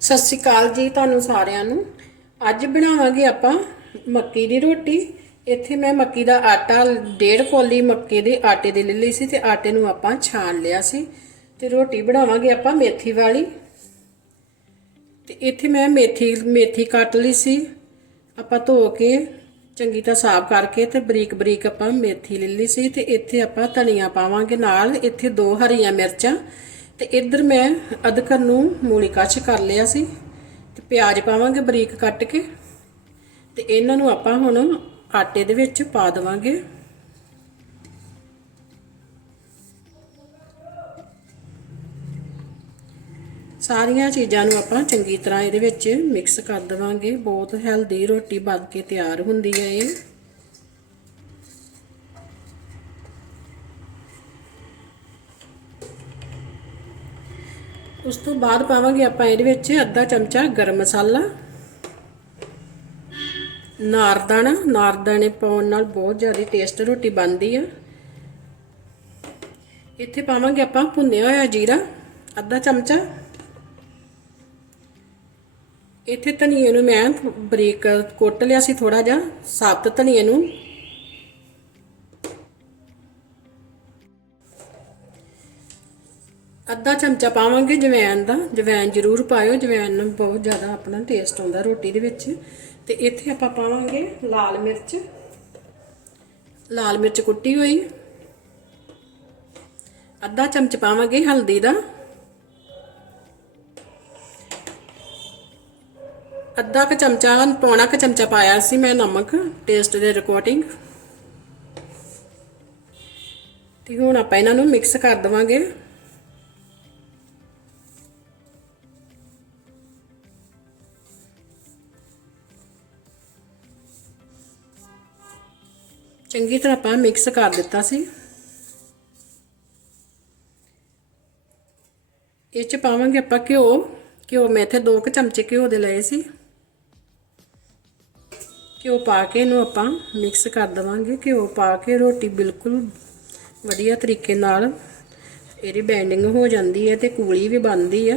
ਸਤਿ ਸ਼੍ਰੀ ਅਕਾਲ ਜੀ ਤੁਹਾਨੂੰ ਸਾਰਿਆਂ ਨੂੰ। ਅੱਜ ਬਣਾਵਾਂਗੇ ਆਪਾਂ ਮੱਕੀ ਦੀ ਰੋਟੀ। ਇੱਥੇ ਮੈਂ ਮੱਕੀ ਦਾ ਆਟਾ, ਡੇਢ ਕੋਲੀ ਮੱਕੀ ਦੇ ਆਟੇ ਦੇ ਲੈ ਲਈ ਸੀ ਤੇ ਆਟੇ ਨੂੰ ਆਪਾਂ ਛਾਣ ਲਿਆ ਸੀ। ਤੇ ਰੋਟੀ ਬਣਾਵਾਂਗੇ ਆਪਾਂ ਮੇਥੀ ਵਾਲੀ। ਤੇ ਇੱਥੇ ਮੈਂ ਮੇਥੀ ਮੇਥੀ ਕੱਟ ਲਈ ਸੀ। ਆਪਾਂ ਧੋ ਕੇ ਚੰਗੀ ਤਰ੍ਹਾਂ ਸਾਫ਼ ਕਰਕੇ ਤੇ ਬਰੀਕ ਬਰੀਕ ਆਪਾਂ ਮੇਥੀ ਲੈ ਲਈ ਸੀ ਤੇ ਇੱਥੇ ਆਪਾਂ ਧਨੀਆ ਪਾਵਾਂਗੇ ਨਾਲ। ਇੱਥੇ ਦੋ ਹਰੀਆਂ ਮਿਰਚਾਂ ਤੇ ਇੱਧਰ ਮੈਂ ਅਦਰਕ ਨੂੰ ਮੂਲੀ ਕੱਚ ਕਰ ਲਿਆ ਸੀ ਤੇ ਪਿਆਜ਼ ਪਾਵਾਂਗੇ ਬਰੀਕ ਕੱਟ ਕੇ ਤੇ ਇਹਨਾਂ ਨੂੰ ਆਪਾਂ ਹੁਣ ਆਟੇ ਦੇ ਵਿੱਚ ਪਾ ਦੇਵਾਂਗੇ। ਸਾਰੀਆਂ ਚੀਜ਼ਾਂ ਨੂੰ ਆਪਾਂ ਚੰਗੀ ਤਰ੍ਹਾਂ ਇਹਦੇ ਵਿੱਚ ਮਿਕਸ ਕਰ ਦੇਵਾਂਗੇ। ਬਹੁਤ ਹੈਲਦੀ ਰੋਟੀ ਬਣ ਕੇ ਤਿਆਰ ਹੁੰਦੀ ਹੈ ਇਹ। ਤੋਂ ਬਾਅਦ ਪਾਵਾਂਗੇ ਆਪਾਂ ਇਹਦੇ ਵਿੱਚ ਅੱਧਾ ਚਮਚਾ ਗਰਮ ਮਸਾਲਾ, ਨਾਰਦਾਣਾ। ਨਾਰਦਾਣੇ ਪਾਉਣ ਨਾਲ ਬਹੁਤ ਜ਼ਿਆਦਾ ਟੇਸਟ ਰੋਟੀ ਬਣਦੀ ਆ। ਇੱਥੇ ਪਾਵਾਂਗੇ ਆਪਾਂ ਭੁੰਨਿਆ ਹੋਇਆ ਜੀਰਾ, ਅੱਧਾ ਚਮਚਾ। ਇੱਥੇ ਧਨੀਏ ਨੂੰ ਮੈਂ ਬਰੀਕ ਕੁੱਟ ਲਿਆ ਸੀ ਥੋੜਾ ਜਿਹਾ, ਸਾਬਤ ਧਨੀਏ ਨੂੰ। ਅੱਧਾ ਚਮਚਾ ਪਾਵਾਂਗੇ ਜਵੈਨ ਦਾ। ਜਵੈਨ ਜ਼ਰੂਰ ਪਾਇਓ। ਜਵੈਨ ਨਾਲ ਬਹੁਤ ਜ਼ਿਆਦਾ ਆਪਣਾ ਟੇਸਟ ਆਉਂਦਾ ਰੋਟੀ ਦੇ ਵਿੱਚ। ਤੇ ਇੱਥੇ ਆਪਾਂ ਪਾਵਾਂਗੇ ਲਾਲ ਮਿਰਚ। ਲਾਲ ਮਿਰਚ ਕੁੱਟੀ ਹੋਈ। ਅੱਧਾ ਚਮਚ ਪਾਵਾਂਗੇ ਹਲਦੀ ਦਾ। ਅੱਧਾ ਕ ਚਮਚਾ ਪੌਣਾ ਕ ਚਮਚਾ ਪਾਇਆ ਸੀ ਮੈਂ ਨਮਕ ਟੇਸਟ ਦੇ ਅਕੋਰਡਿੰਗ ਤੇ ਹੁਣ ਆਪਾਂ ਇਹਨਾਂ ਨੂੰ ਮਿਕਸ ਕਰ ਦਵਾਂਗੇ। ਚੰਗੀ ਤਰ੍ਹਾਂ ਆਪਾਂ ਮਿਕਸ ਕਰ ਦਿੱਤਾ ਸੀ। ਇਹ ਚ ਪਾਵਾਂਗੇ ਆਪਾਂ ਘਿਓ। ਘਿਓ ਮੈਂ ਇੱਥੇ 2 ਕੁ ਚਮਚੇ ਘਿਓ ਦੇ ਲਏ ਸੀ। ਘਿਓ ਪਾ ਕੇ ਇਹਨੂੰ ਆਪਾਂ ਮਿਕਸ ਕਰ ਦਵਾਂਗੇ। ਘਿਓ ਪਾ ਕੇ ਰੋਟੀ ਬਿਲਕੁਲ ਵਧੀਆ ਤਰੀਕੇ ਨਾਲ। ਇਹਦੀ ਬੈਂਡਿੰਗ ਹੋ ਜਾਂਦੀ ਹੈ ਤੇ ਕੂਲੀ ਵੀ ਬਣਦੀ ਆ।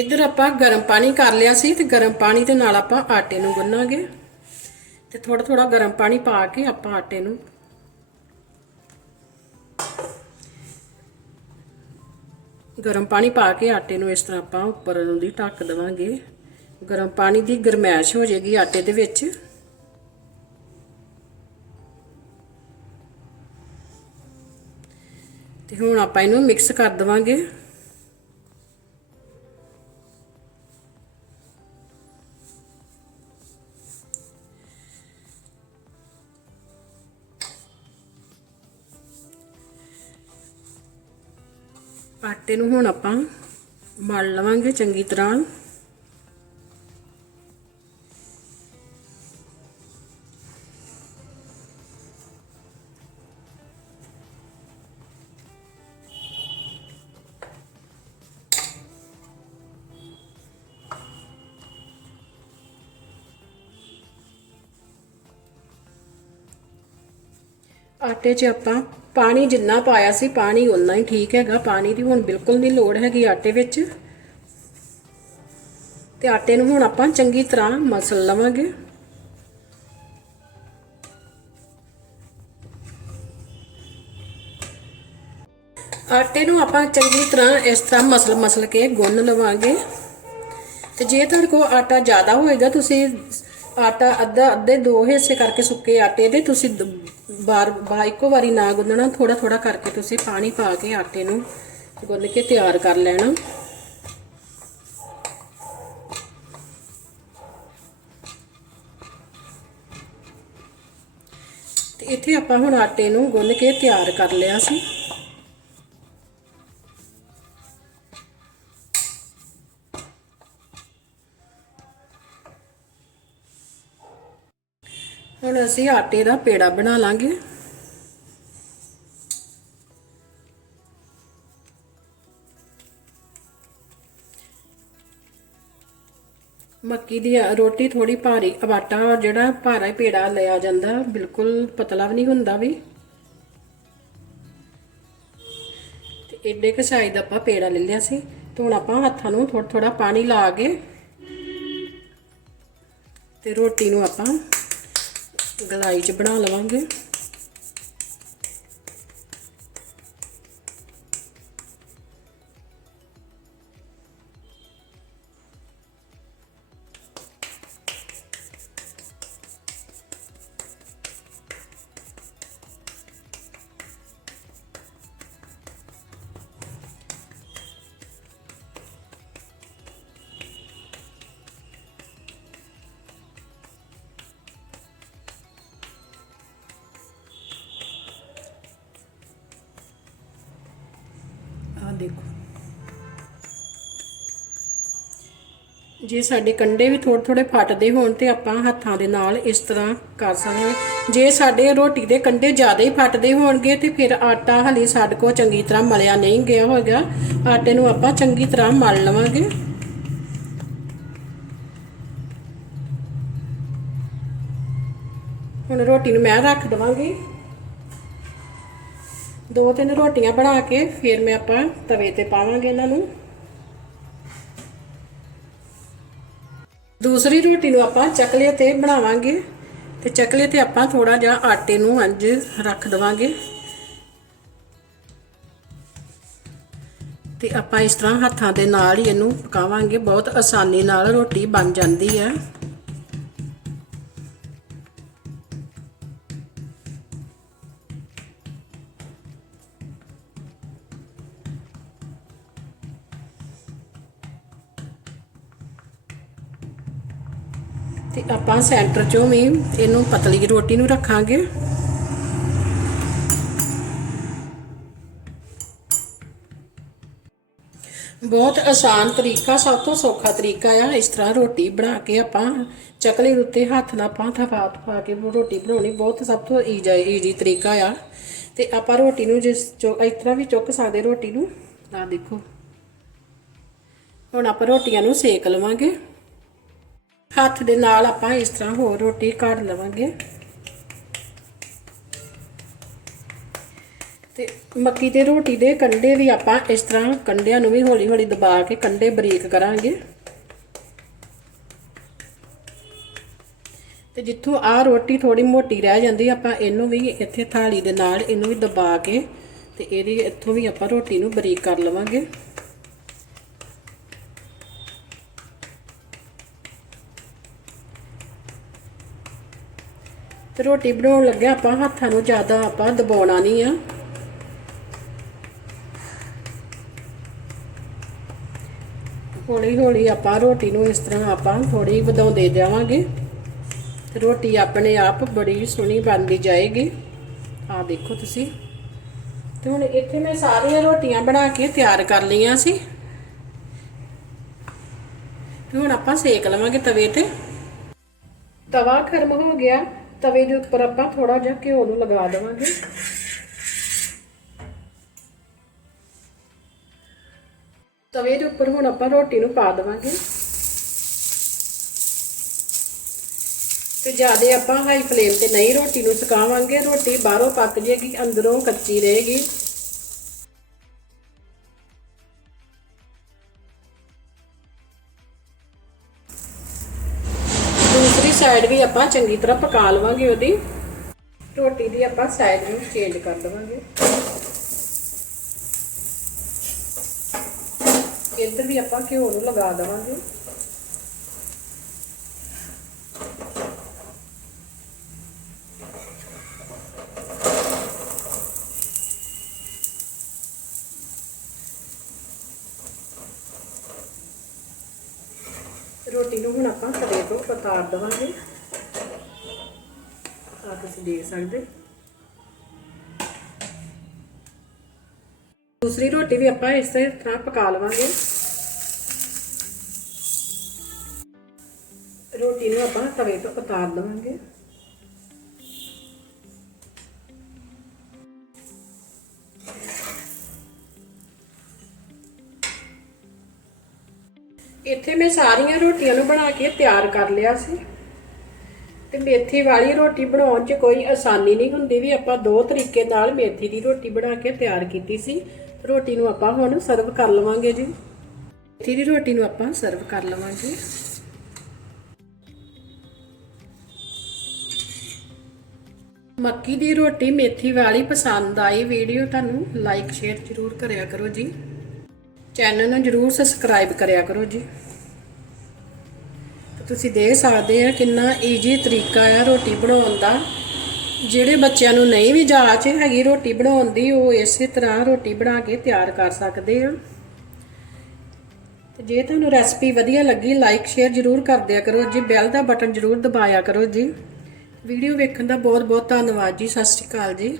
ਇੱਧਰ ਆਪਾਂ ਗਰਮ ਪਾਣੀ ਕਰ ਲਿਆ ਸੀ ਤੇ ਗਰਮ ਪਾਣੀ ਦੇ ਨਾਲ ਆਪਾਂ ਆਟੇ ਨੂੰ ਗੁੰਨਾਂਗੇ। ਤੇ ਥੋੜਾ ਥੋੜਾ ਗਰਮ ਪਾਣੀ ਪਾ ਕੇ ਆਪਾਂ ਆਟੇ ਨੂੰ ਗਰਮ ਪਾਣੀ ਪਾ ਕੇ ਆਟੇ ਨੂੰ ਇਸ ਤਰ੍ਹਾਂ ਆਪਾਂ ਉੱਪਰ ਨੂੰ ਦੀ ਢੱਕ ਦੇਵਾਂਗੇ। ਗਰਮ ਪਾਣੀ ਦੀ ਗਰਮੈਸ਼ ਹੋ ਜਾਏਗੀ ਆਟੇ ਦੇ ਵਿੱਚ। ਤੇ ਹੁਣ ਆਪਾਂ ਇਹਨੂੰ ਮਿਕਸ ਕਰ ਦੇਵਾਂਗੇ। ਆਟੇ ਨੂੰ ਹੁਣ ਆਪਾਂ ਮਲ ਲਵਾਂਗੇ ਚੰਗੀ ਤਰ੍ਹਾਂ। ਆਟੇ 'ਚ ਆਪਾਂ ਪਾਣੀ ਜਿੰਨਾ ਪਾਇਆ ਸੀ, ਪਾਣੀ ਉਨਾ ਹੀ ਠੀਕ ਹੈਗਾ। ਪਾਣੀ ਦੀ ਹੁਣ ਬਿਲਕੁਲ ਨਹੀਂ ਲੋੜ ਹੈਗੀ ਆਟੇ ਵਿੱਚ। ਤੇ ਆਟੇ ਨੂੰ ਹੁਣ ਆਪਾਂ ਚੰਗੀ ਤਰ੍ਹਾਂ ਮਸਲ ਲਵਾਂਗੇ। ਆਟੇ ਨੂੰ ਆਪਾਂ ਚੰਗੀ ਤਰ੍ਹਾਂ ਇਸ ਤਰ੍ਹਾਂ ਮਸਲ ਮਸਲ ਕੇ ਗੁੰਨ ਲਵਾਂਗੇ। ਤੇ ਜੇ ਤੁਹਾਡੇ ਕੋਲ ਆਟਾ ਜ਼ਿਆਦਾ ਹੋਏਗਾ, ਤੁਸੀਂ ਆਟਾ ਅੱਧਾ ਅੱਧੇ ਦੋ ਹਿੱਸੇ ਕਰਕੇ ਸੁੱਕੇ ਆਟੇ ਦੇ ਤੁਸੀਂ ਬਾਰ ਬਾ ਇੱਕੋ ਵਾਰੀ ਨਾ ਗੁੰਨਣਾ ਥੋੜਾ ਥੋੜਾ ਕਰਕੇ ਤੁਸੀਂ ਪਾਣੀ ਪਾ ਕੇ ਆਟੇ ਨੂੰ ਗੁੰਨ ਕੇ ਤਿਆਰ ਕਰ ਲੈਣਾ। ਤੇ ਇੱਥੇ ਆਪਾਂ ਹੁਣ ਆਟੇ ਨੂੰ ਗੁੰਨ ਕੇ ਤਿਆਰ ਕਰ ਲਿਆ ਸੀ। ਹੁਣ ਅਸੀਂ ਆਟੇ ਦਾ ਪੇੜਾ ਬਣਾ ਲਾਂਗੇ। ਮੱਕੀ ਦੀ ਰੋਟੀ ਥੋੜੀ ਭਾਰੀ, ਆਟਾ ਜਿਹੜਾ ਭਾਰਾ ਪੇੜਾ ਲਿਆ ਜਾਂਦਾ, ਬਿਲਕੁਲ ਪਤਲਾ ਵੀ ਨਹੀਂ ਹੁੰਦਾ ਵੀ। ਤੇ ਏਡੇ ਕੁ ਸਾਈਜ਼ ਦਾ ਆਪਾਂ ਪੇੜਾ ਲੈ ਲਿਆ ਸੀ, ਤੇ ਹੁਣ ਆਪਾਂ ਹੱਥਾਂ ਨੂੰ ਥੋੜਾ ਥੋੜਾ ਪਾਣੀ ਲਾ ਕੇ ਤੇ ਰੋਟੀ ਨੂੰ ਆਪਾਂ ਗਲਾਈ 'ਚ ਬਣਾ ਲਵਾਂਗੇ। ਜੇ ਸਾਡੇ ਕੰਡੇ ਵੀ ਥੋੜੇ ਥੋੜੇ ਫਟਦੇ ਹੋਣ ਤੇ ਆਪਾਂ ਹੱਥਾਂ ਦੇ ਨਾਲ ਇਸ ਤਰ੍ਹਾਂ ਕਰ ਸਕਦੇ ਜੇ ਸਾਡੇ ਰੋਟੀ ਦੇ ਕੰਡੇ ਜ਼ਿਆਦਾ ਹੀ ਫਟਦੇ ਹੋਣਗੇ ਤੇ ਫਿਰ ਆਟਾ ਹਲੇ ਸਾਡੇ ਕੋ ਚੰਗੀ ਤਰ੍ਹਾਂ ਮਲਿਆ ਨਹੀਂ ਗਿਆ ਹੋਵੇਗਾ ਆਟੇ ਨੂੰ ਆਪਾਂ ਚੰਗੀ ਤਰ੍ਹਾਂ ਮਲ ਲਵਾਂਗੇ। ਹੁਣ ਰੋਟੀ ਨੂੰ ਮੈਂ ਰੱਖ ਦਵਾਂਗੀ। ਦੋ ਤਿੰਨ ਰੋਟੀਆਂ ਬਣਾ ਕੇ ਫਿਰ ਮੈਂ ਆਪਾਂ ਤਵੇ ਤੇ ਪਾਵਾਂਗੇ ਇਹਨਾਂ ਨੂੰ। ਦੂਸਰੀ ਰੋਟੀ ਨੂੰ ਆਪਾਂ ਚਕਲੇ ਤੇ ਬਣਾਵਾਂਗੇ ਤੇ ਚਕਲੇ ਤੇ ਆਪਾਂ ਥੋੜਾ ਜਿਹਾ ਆਟੇ ਨੂੰ ਅੰਜ ਰੱਖ ਦਵਾਂਗੇ। ਤੇ ਆਪਾਂ ਇਸ ਤਰ੍ਹਾਂ ਹੱਥਾਂ ਦੇ ਨਾਲ ਹੀ ਇਹਨੂੰ ਪਕਾਵਾਂਗੇ। ਬਹੁਤ ਆਸਾਨੀ ਨਾਲ ਰੋਟੀ ਬਣ ਜਾਂਦੀ ਹੈ। ਤੇ ਆਪਾਂ ਸੈਂਟਰ ਚੋਂ ਵੀ ਇਹਨੂੰ ਪਤਲੀ ਰੋਟੀ ਨੂੰ ਰੱਖਾਂਗੇ। ਬਹੁਤ ਆਸਾਨ ਤਰੀਕਾ, ਸਭ ਤੋਂ ਸੌਖਾ ਤਰੀਕਾ ਆ ਇਸ ਤਰ੍ਹਾਂ ਰੋਟੀ ਬਣਾ ਕੇ ਆਪਾਂ ਚਕਲੇ ਦੇ ਉੱਤੇ ਹੱਥ ਨਾਲ ਆਪਾਂ ਥਪਾ ਥਪਾ ਕੇ ਰੋਟੀ ਬਣਾਉਣੀ ਬਹੁਤ ਸਭ ਤੋਂ ਈਜੀ ਤਰੀਕਾ ਆ। ਤੇ ਆਪਾਂ ਰੋਟੀ ਨੂੰ ਜਿਸ ਚੋ, ਇਸ ਤਰ੍ਹਾਂ ਵੀ ਚੁੱਕ ਸਕਦੇ ਰੋਟੀ ਨੂੰ। ਆ ਦੇਖੋ। ਹੁਣ ਆਪਾਂ ਰੋਟੀਆਂ ਨੂੰ ਸੇਕ ਲਵਾਂਗੇ। ਹੱਥ ਦੇ ਨਾਲ ਆਪਾਂ ਇਸ ਤਰ੍ਹਾਂ ਹੋਰ ਰੋਟੀ ਕੱਢ ਲਵਾਂਗੇ। ਤੇ ਮੱਕੀ ਦੇ ਰੋਟੀ ਦੇ ਕੰਡੇ ਵੀ ਆਪਾਂ ਇਸ ਤਰ੍ਹਾਂ ਕੰਡਿਆਂ ਨੂੰ ਵੀ ਹੌਲੀ ਹੌਲੀ ਦਬਾ ਕੇ ਕੰਡੇ ਬਰੀਕ ਕਰਾਂਗੇ। ਤੇ ਜਿੱਥੋਂ ਆ ਰੋਟੀ ਥੋੜੀ ਮੋਟੀ ਰਹਿ ਜਾਂਦੀ, ਆਪਾਂ ਇਹਨੂੰ ਵੀ ਇੱਥੇ ਥਾਲੀ ਦੇ ਨਾਲ ਇਹਨੂੰ ਵੀ ਦਬਾ ਕੇ ਤੇ ਇਹਦੀ ਇੱਥੋਂ ਵੀ ਆਪਾਂ ਰੋਟੀ ਨੂੰ ਬਰੀਕ ਕਰ ਲਵਾਂਗੇ। ਤੇ ਰੋਟੀ ਬਣਾਉਣ ਲੱਗਿਆ ਆਪਾਂ, ਹੱਥਾਂ ਨੂੰ ਜ਼ਿਆਦਾ ਆਪਾਂ ਦਬਾਉਣਾ ਨਹੀਂ ਆ। ਹੌਲੀ ਹੌਲੀ ਆਪਾਂ ਰੋਟੀ ਨੂੰ ਇਸ ਤਰ੍ਹਾਂ ਆਪਾਂ ਥੋੜੀ ਵਧਾਉਂਦੇ ਜਾਵਾਂਗੇ। ਤੇ ਰੋਟੀ ਆਪਣੇ ਆਪ ਬੜੀ ਸੋਹਣੀ ਬਣਦੀ ਜਾਏਗੀ। ਆ ਦੇਖੋ ਤੁਸੀਂ। ਤੇ ਹੁਣ ਇੱਥੇ ਮੈਂ ਸਾਰੀਆਂ ਰੋਟੀਆਂ ਬਣਾ ਕੇ ਤਿਆਰ ਕਰ ਲਈਆਂ ਸੀ। ਤੇ ਹੁਣ ਆਪਾਂ ਸੇਕ ਲਵਾਂਗੇ ਤਵੇ ਤੇ। ਤਵਾ ਖਰਮ ਹੋ ਗਿਆ। ਤਵੇ ਦੇ ਉੱਪਰ ਆਪਾਂ ਥੋੜਾ ਜਿਹਾ ਘਿਓ ਨੂੰ ਲਗਾ ਦੇਵਾਂਗੇ। ਤਵੇ ਦੇ ਉੱਪਰ ਹੁਣ ਆਪਾਂ ਰੋਟੀ ਨੂੰ ਪਾ ਦੇਵਾਂਗੇ। ਤੇ ਜ਼ਿਆਦਾ ਆਪਾਂ ਹਾਈ ਫਲੇਮ ਤੇ ਨਹੀਂ ਰੋਟੀ ਨੂੰ ਸੁਕਾਵਾਂਗੇ, ਰੋਟੀ ਬਾਹਰੋਂ ਪੱਕ ਜੇਗੀ, ਅੰਦਰੋਂ ਕੱਚੀ ਰਹੇਗੀ। ਆਪਾਂ ਚੰਗੀ ਤਰ੍ਹਾਂ ਪਕਾ ਲਵਾਂਗੇ ਉਹਦੀ ਰੋਟੀ ਦੀ ਆਪਾਂ ਸਾਈਡ ਨੂੰ ਚੇਂਜ ਕਰ ਦਵਾਂਗੇ ਇੱਧਰ ਵੀ ਆਪਾਂ ਘਿਓ ਨੂੰ ਲਗਾ ਦਵਾਂਗੇ ਰੋਟੀ ਨੂੰ ਹੁਣ ਆਪਾਂ ਤਵੇ ਤੋਂ ਉਤਾਰ ਦਵਾਂਗੇ ਆ ਤੁਸੀਂ ਦੇਖ ਸਕਦੇ। ਦੂਸਰੀ ਰੋਟੀ ਵੀ ਆਪਾਂ ਇਸੇ ਤਰ੍ਹਾਂ ਪਕਾ ਲਵਾਂਗੇ। ਰੋਟੀ ਨੂੰ ਆਪਾਂ ਤਵੇ ਤੋਂ ਉਤਾਰ ਦਵਾਂਗੇ ਇੱਥੇ ਮੈਂ ਸਾਰੀਆਂ ਰੋਟੀਆਂ ਨੂੰ ਬਣਾ ਕੇ ਤਿਆਰ ਕਰ ਲਿਆ ਸੀ। ਤੇ ਮੇਥੀ ਵਾਲੀ ਰੋਟੀ ਬਣਾਉਣ 'ਚ ਕੋਈ ਆਸਾਨੀ ਨਹੀਂ ਹੁੰਦੀ ਵੀ ਆਪਾਂ ਦੋ ਤਰੀਕੇ ਨਾਲ ਮੇਥੀ ਦੀ ਰੋਟੀ ਬਣਾ ਕੇ ਤਿਆਰ ਕੀਤੀ ਸੀ। ਰੋਟੀ ਨੂੰ ਆਪਾਂ ਹੁਣ ਸਰਵ ਕਰ ਲਵਾਂਗੇ ਜੀ। ਮੇਥੀ ਦੀ ਰੋਟੀ ਨੂੰ ਆਪਾਂ ਸਰਵ ਕਰ ਲਵਾਂਗੇ। ਮੱਕੀ ਦੀ ਰੋਟੀ ਮੇਥੀ ਵਾਲੀ ਪਸੰਦ ਆਈ ਵੀਡੀਓ ਤੁਹਾਨੂੰ ਲਾਈਕ ਸ਼ੇਅਰ ਜ਼ਰੂਰ ਕਰਿਆ ਕਰੋ ਜੀ। ਚੈਨਲ ਨੂੰ ਜ਼ਰੂਰ ਸਬਸਕ੍ਰਾਈਬ ਕਰਿਆ ਕਰੋ ਜੀ। ਤੁਸੀਂ ਦੇਖ ਸਕਦੇ ਆ ਕਿੰਨਾ ਈਜੀ ਤਰੀਕਾ ਆ ਰੋਟੀ ਬਣਾਉਣ ਦਾ। ਜਿਹੜੇ ਬੱਚਿਆਂ ਨੂੰ ਨਹੀਂ ਵੀ ਜਾਚ ਹੈਗੀ ਰੋਟੀ ਬਣਾਉਣ ਦੀ, ਉਹ ਇਸੇ ਤਰ੍ਹਾਂ ਰੋਟੀ ਬਣਾ ਕੇ ਤਿਆਰ ਕਰ ਸਕਦੇ ਆ। ਤੇ ਜੇ ਤੁਹਾਨੂੰ ਰੈਸਪੀ ਵਧੀਆ ਲੱਗੀ ਲਾਈਕ ਸ਼ੇਅਰ ਜ਼ਰੂਰ ਕਰ ਦਿਆ ਕਰੋ ਜੀ। ਬੈਲ ਦਾ ਬਟਨ ਜ਼ਰੂਰ ਦਬਾਇਆ ਕਰੋ ਜੀ। ਵੀਡੀਓ ਵੇਖਣ ਦਾ ਬਹੁਤ ਬਹੁਤ ਧੰਨਵਾਦ ਜੀ। ਸਤਿ ਸ਼੍ਰੀ ਅਕਾਲ ਜੀ।